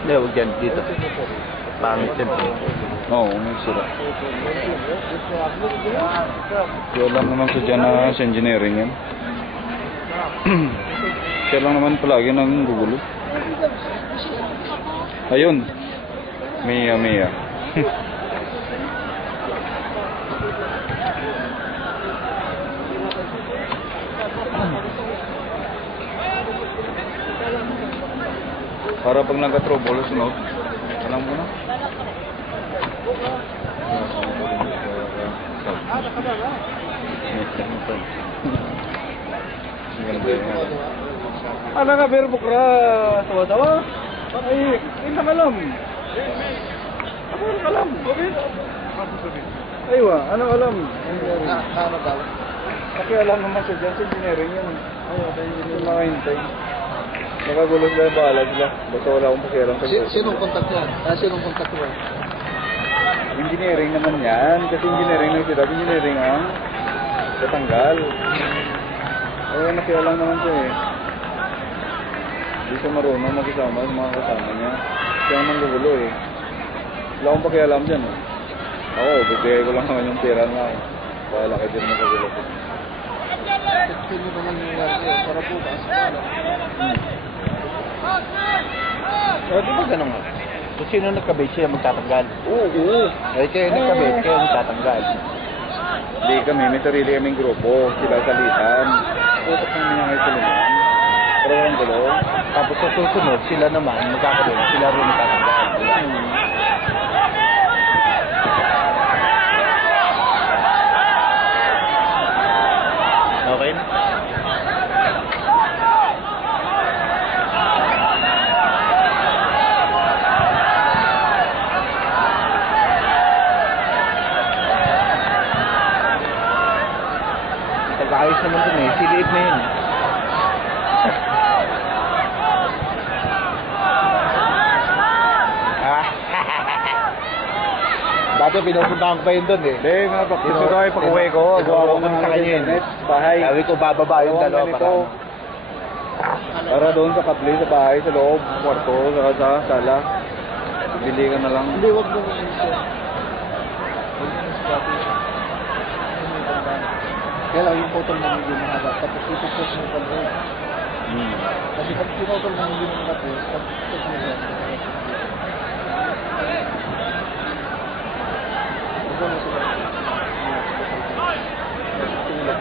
Hindi, huwag dyan. Dito. Pangit yan. Oo, may sira. Kaya lang naman sa dyan na sa engineering yan. Kaya lang naman palagi nang gugulo. Ayun. Mia. Para pag nagka-trouble, sunod. Alam mo na. Ano nga pero bukra tawa-tawa? Ay, hindi ka alam. Ano ka alam? Aywa, ano alam? Ano daw? Kasi alam naman sa dyan, sa engineering yan. Yung mga hintay. Nakagulo sila, bahala sila. Basta wala akong pakialam sa Sinong contact yan? Sinong contact mo? engineering naman yan. Kasi engineering na sila. Engineering ang katanggal. Ay, nakialam naman siya eh. Hindi siya marunong makisama sa mga kasama niya. Siya ang nanggugulo eh. Wala akong pakialam dyan eh. Ako, bibigay ko lang naman yung pera na ako. Bahala kayo din nakagulo ko. Sino naman yung para bukas? Di ba ganun nga? Kung sino nagkabit siya magtatanggal. Oo. Ay kayo nagkabit, kayo magtatanggal. Hindi kami, may sarili kaming grupo. Sila salitan. Tutok namin na kayo salitan. Pero walang gulo. Tapos sa susunod, sila naman magkakabit, sila rin magtatanggal. Okay na? Ayos naman dun eh, siliit na yun. Dati pinupuntahan ko pa yun dun eh. Hindi, nga pa. Gusto ko ay pag-uwi ko. Gawa ko sa kanya yun. Bahay. Sabi ko bababa yung dalawa para. Para doon sa kapli, sa bahay, sa loob, kwarto, saka sa sala. Bili ka na lang. Hindi, wag mo kung kaya lang yung photo mo hindi mahaba. Tapos ipupos mo pa doon. Kasi pag pinotol mo hindi mo tapos, tapos mo yan.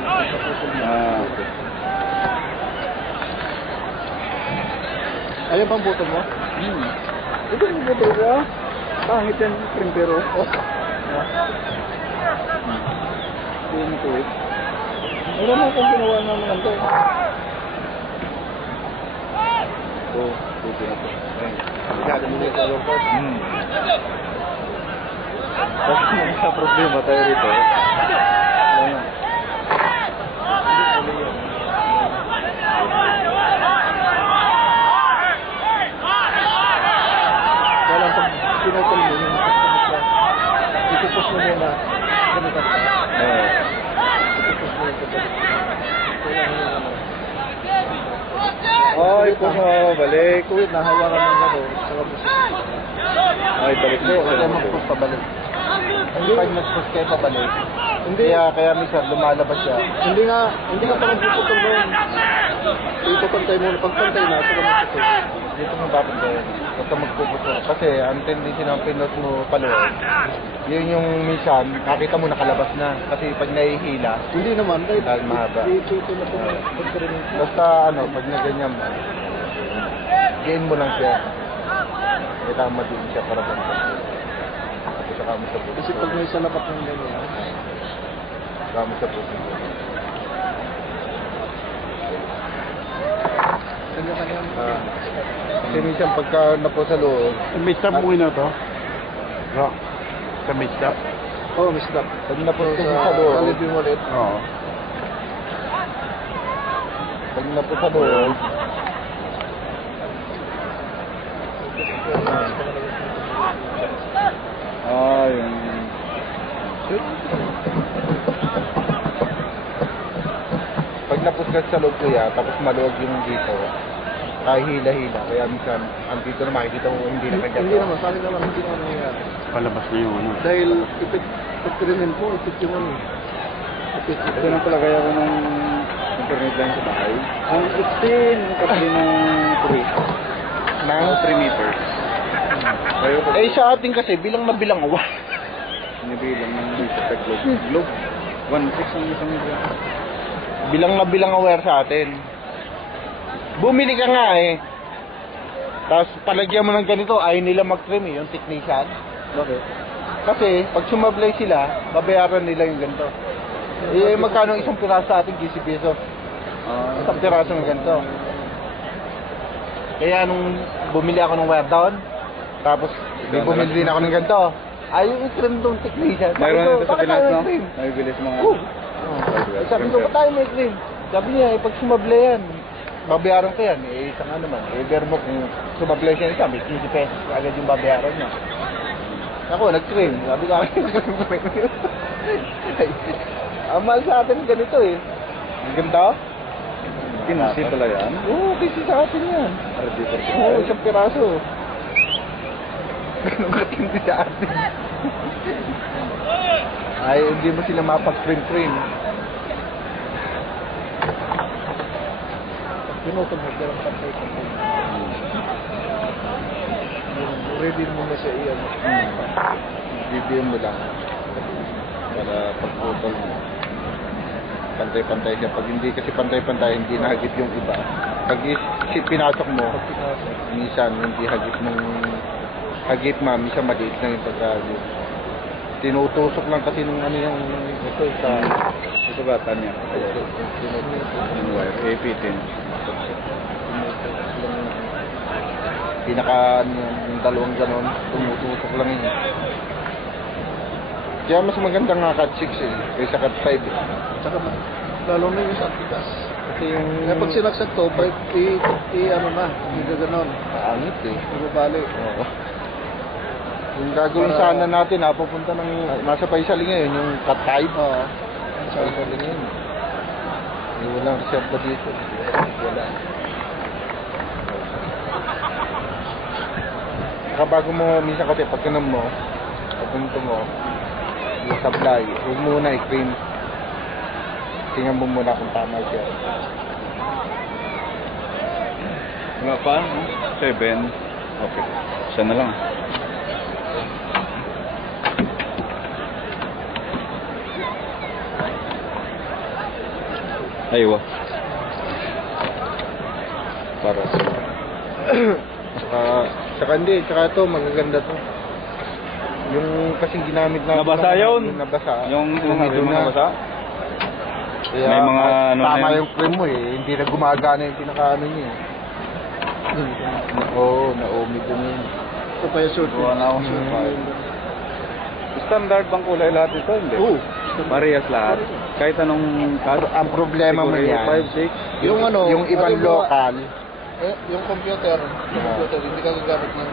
Okay. Ayaw bang photo mo? Ito yung botol ko. Pangit yan, printero. Hindi mo tuwid. Wala mo kung ginawa naman lang ito. Ito, buti na ito. Masyado mo yung talong ko. Tapos may isa problema tayo rito. Wala na. Kaya lang pag pinotol mo yung ipupos mo muna. Ganun ka pa. Ay, kung balik. Kuwit, nahawakan ng gano'n. Saka mo siya. Ay, balik mo. Kaya mag-push pabalik. Hindi pag nag-push kayo pabalik. Hindi. Kaya minsan lumalabas siya. Hindi ka pa magpuputol mo. Ipupantay mo na. Pagpantay na, saka mo putol. Dito mo dapat gawin. Basta magpuputo. Kasi ang tendency ng pinot mo paluwag, yun yung minsan, nakita mo nakalabas na. Kasi pag nahihila, Hindi naman. dahil mahaba. Ito na po. Basta ano, pag naganyan mo, gain mo lang siya. Itama din siya para basta. Tapos saka mo sa puso. Kasi pag may salapat ng ganyan. Saka mo sa puso. Kanya-kanya. Kasi minsan pagka napo sa loob, Mid-stop mo na ito. sa mid-stop, Oo, may stop. pag napunta sa loob, Alid yung ulit. oo. Pag napunta sa loob, Yung... pag pag napuskas sa loob kuya, tapos maluwag yung dito, hila-hila. Kaya minsan, andito na makikita mo hindi nakagat. Hindi naman, sa akin naman, hindi naman nangyayari. Palabas na yung ano. Dahil ipit-krimen ko, ipit yung ano. Ipit. Ito nang palagay ako ng internet line sa bahay. Ang 16, ang kapli ng 3. Nang 3 meters. Kaya ko sa atin kasi, bilang na bilang awa. sinibilang ng dito sa globe. Globe. 1.6 ang isang meter. Bilang na bilang aware sa atin. Bumili ka nga eh. Tapos palagyan mo ng ganito, ayaw nila mag-trim eh, yung technician. Bakit? Kasi pag sumablay sila, babayaran nila yung ganito. Eh magkano isang piraso sa atin? 15 pesos. Isang piraso ng ganito. Kaya nung bumili ako ng wire down, tapos may bumili din ako ng ganito. Ayaw i-trim itong technician. Mayroon ito sa "Bakit Pinas, tayo no? i-trim?" May bilis mga... Oh. Sabi ko, ba't tayo may trim? Sabi niya, eh, pag sumablay yan, babayaran ko yan. Eh, isa nga naman. Eh, pero mo kung sumablay siya isa, may 15 pesos agad yung babayaran niya. Ako, nag-trim. Sabi ko, ang mahal sa atin ganito eh. Ang ganda. Kinasi pala yan. Oo, kasi sa atin yan. Oo, isang piraso. Ganun katindi sa atin. Ay, hindi mo sila mapag-trim-trim. Pinutol mo, pero patay ka po. Ready mo na siya iyan. Bibigyan mo lang. Para pag-putol mo. Pantay-pantay siya. Pag hindi kasi pantay-pantay, hindi nahagip yung iba. Pag pinasok mo, minsan hindi hagip ng hagip minsan maliit lang yung pagkagip. Tinutusok lang kasi nung ano yung ito sa Ito bata niya. Yung wire. AP10. pinaka ano, yung dalawang ganon, tumutusok lang yun. Kaya mas maganda nga cut 6 eh, kaysa cut 5 eh. Tsaka lalo na yung sa tigas. Kasi yung Kaya pag sinaksak to, ano na, hindi ka ganon. Angit eh. Ibabalik. Oo. Yung gagawin Para- sana natin, papunta ng nasa Paisali ngayon, yung cut 5. Oo. Sa Paisali ngayon. Eh, walang reserva dito. Wala. Saka bago mo, minsan kasi pag ganun mo, pagpunto mo, yung supply, huwag muna i-cream. Tingnan mo muna kung tama siya. Nga pa? 7. Okay. Siya na lang. Aywa. Para sa... Saka hindi, saka ito, magaganda to. Yung kasing ginamit na Nabasa yun? Nabasa. Yung Ito na. nabasa? Kaya, May mga ano tama na yun. yung cream mo eh. Hindi na gumagana yung pinakaano niya eh. Oo, na-omit yun yun. Ito pa yung short. Gawa na akong short. Standard bang kulay lahat ito? Hindi. Oo. Parehas lahat. Kahit anong Ang problema mo yan, 5, 6. Yung ano, yung ibang halimbawa, local, yung computer, hindi ka gagamit ng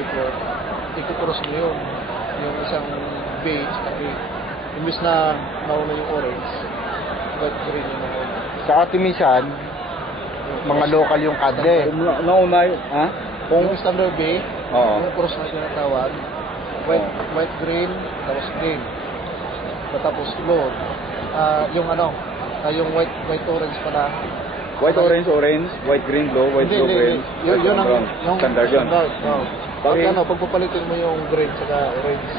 report. Ikukuros mo yun. Yung isang beige, imbis na nauna yung orange, white green yung nauna. sa atin minsan, mga local yung kadle. Nauna yun, ha? Yung standard B, Oo. yung cross na tinatawag, white green, tapos green. Tapos blue. Yung ano, yung white orange pala. White, orange, orange. White, green, blue. White, blue, green. Yun ang brown. yung Standard yun. Oo. Pag Okay. ano, pag papalitin mo yung green saka orange.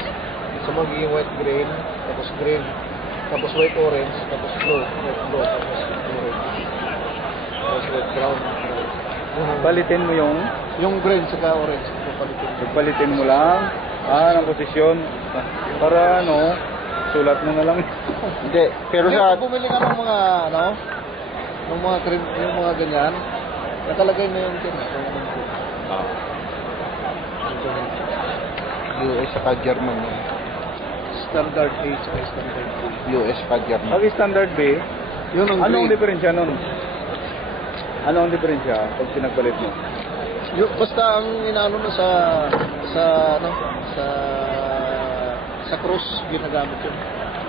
So magiging white green, tapos green, tapos white orange, tapos blue, white blue, tapos orange. Tapos red brown. Palitin mo Yung green saka orange, papalitin mo. pagpalitin mo lang, ng posisyon. Para ano, sulat mo na lang. Hindi, pero Pero sa kung bumili ka ng mga ano, ng mga cream, yung mga ganyan, nakalagay na yung US saka German, standard A at standard B. US pa German. Pag standard B, Yun ang anong green. diferensya nun? Ano ang diferensya pag pinagpalit mo? Basta ang inaano na sa ano sa cross ginagamit yun.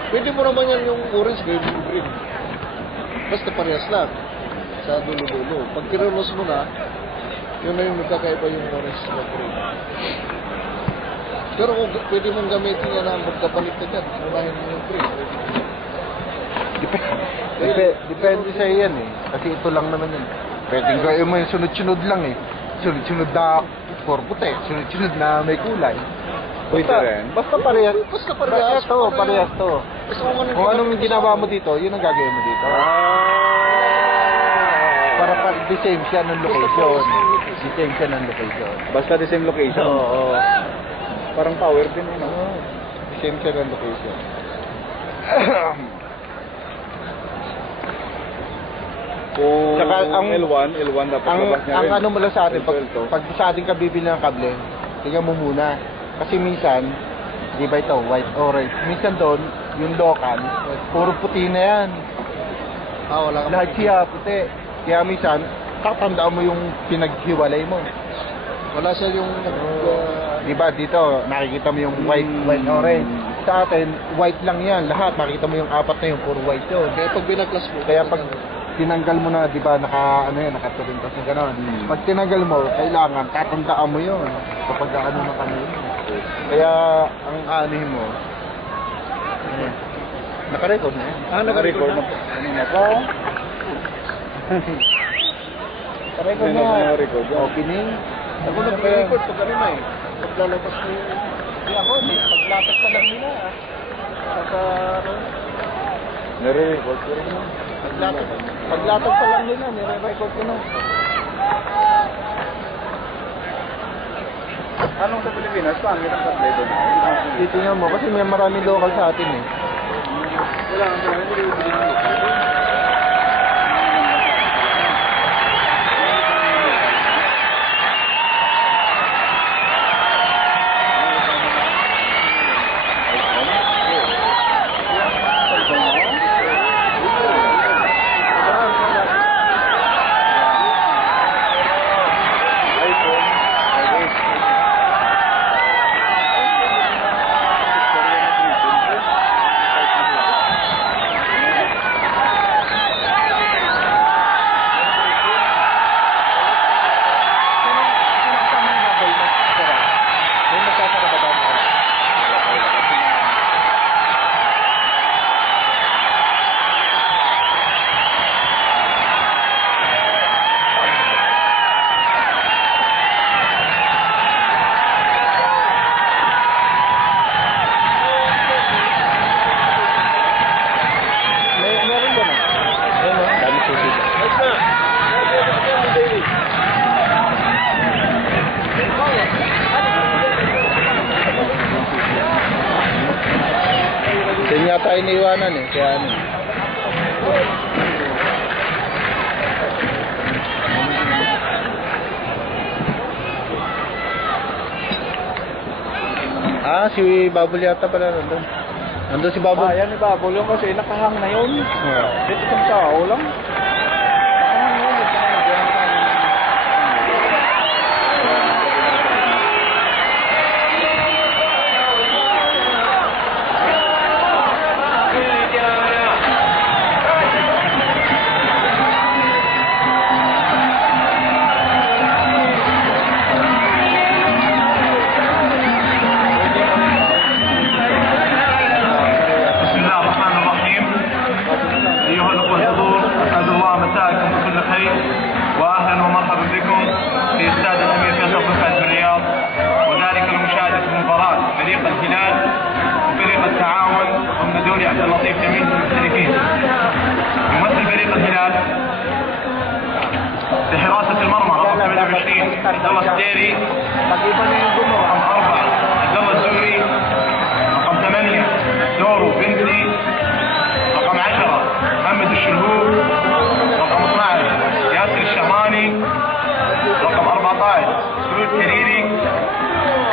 Pwede mo naman yan yung orange, gawin mo green. Basta parehas lang. Sa dulo-dulo. Pag kinulos mo na, yun na yung magkakaiba yung orange sa green. Pero kung pwede mong gamitin yan na magkapalit na dyan, unahin mo yung green. Depende sa yan eh. Kasi ito lang naman yun. Pwedeng gawin mo yung sunod-sunod lang eh. Sunod-sunod na for puti, sunod-sunod na may kulay. Pwede rin. Basta parehas. Basta parehas. Parehas to. Basta Kung anong ginawa mo dito, yun ang gagawin mo dito. Para the same siya ng location. The same siya ng location. Basta the same location. Oo. Parang power din yun. The same siya ng location. Kung Saka L1 dapat labas niya ang rin. ano mo lang sa atin, L12. pag sa atin ka bibili ng kable, tingnan mo muna. Kasi minsan, di ba ito, white, orange. Minsan doon, yung local, puro puti na yan. Wala kang Lahat siya puti. Kaya minsan, tatandaan mo yung pinaghiwalay mo. Wala siya yung Di ba dito, nakikita mo yung white, orange. Sa atin, white lang yan. Lahat, makikita mo yung apat na yung puro white yun. Kaya pag binaglas mo, Kaya pag tinanggal mo na, di ba, nakaturintas na gano'n. Pag tinanggal mo, kailangan, tatandaan mo yun. Kapag ano na kami yun. Kaya, ang aanihin mo, naka-record na yan. Naka-record na. Ano na po? Naka-record Ano na. na naka-record? Opening. ako nag-record pag ano na eh. Paglalabas mo yung... Hindi ako, paglapat pa lang nila. Saka, Nare-record ko rin. paglatag pa lang nila, nire-record ko na. Anong sa Pilipinas? Pangit ang supply doon. Titingnan mo, kasi may maraming local sa atin eh. Wala ang sa akin. Meron ba na? Ayun o, dami susi. Yan yata iniiwanan eh, kaya ano. Si Babul yata pala nandun. Nandun si Babul. Yan ni Babol yung kasi nakahang na yun. Dito itong tao lang. بسم الله الرحمن الرحيم. أيها الأخوة الحضور، أسعد الله مساءكم بكل خير، وأهلا ومرحبا بكم في استاد الأمير فيصل بن فهد بالرياض، وذلك لمشاهدة مباراة فريق الهلال وفريق التعاون ضمن دوري عبد اللطيف جميل المحترفين. يمثل فريق الهلال بحراسة المرمى رقم 28 عبد الله السديري، رقم 4 عبد الله الزهري، رقم 8 دورو بنتي، رقم 10 محمد الشلهوب، رقم 12 ياسر الشهراني، رقم 14 سعود كريري،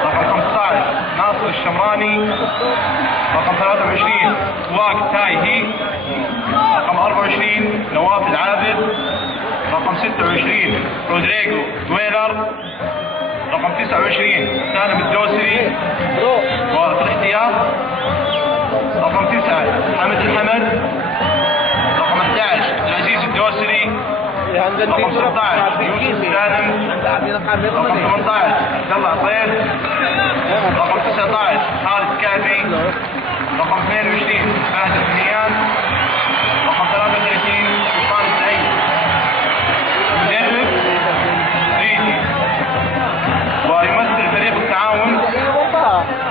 رقم 15 ناصر الشمراني، رقم 23 واق تايهي، رقم 24 نواف العابد، رقم 26 رودريغو دويلر، رقم 29 سالم الدوسري، وفي الاحتياط رقم 9 حمد الحمد. رقم 11 العزيز الدوسري. رقم 16 يوسف سالم. رقم 18 عبد الله عطيل. رقم 19 خالد كعبي. رقم 22 فهد الحنيان. رقم 33 سلطان السعيد. مدرب ريدي. ويمثل فريق التعاون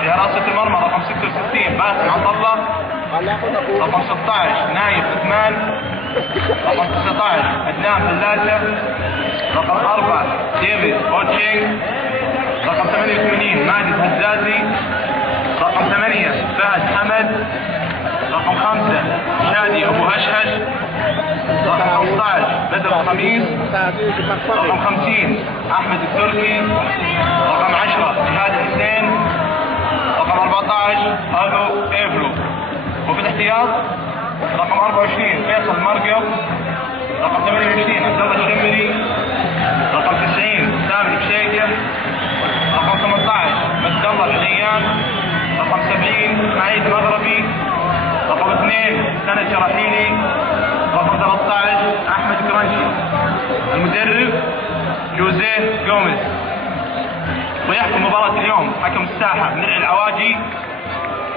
في حراسة المرمى رقم 66 باسم عبد الله. رقم 16 نايف عثمان. رقم 19 عدنان ثلاثة. رقم 4 ديفيد أوتشينغ. رقم 88 ماجد هزازي. رقم 8 فهد حمد. رقم 5 شادي أبو هشهش. رقم 15 بدر الخميس. رقم 50 أحمد التركي. رقم 10 جهاد حسين. رقم 14 أبو إيفلو. وفي الاحتياط رقم 24 فيصل مرقب. رقم 28 عبد الله الشمري. رقم 90 سامي بشيكة. رقم 18 مجد الله العليان. رقم 70 سعيد مغربي. رقم 2 سند شراحيلي. رقم 13 احمد كرنشي. المدرب جوزيه جوميز. ويحكم مباراة اليوم حكم الساحة منير العواجي.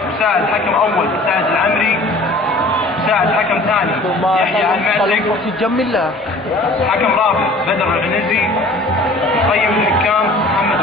مساعد حكم اول سعد العمري. مساعد حكم ثاني يحيى المعزق. حكم رابع بدر العنزي. قيم الحكام محمد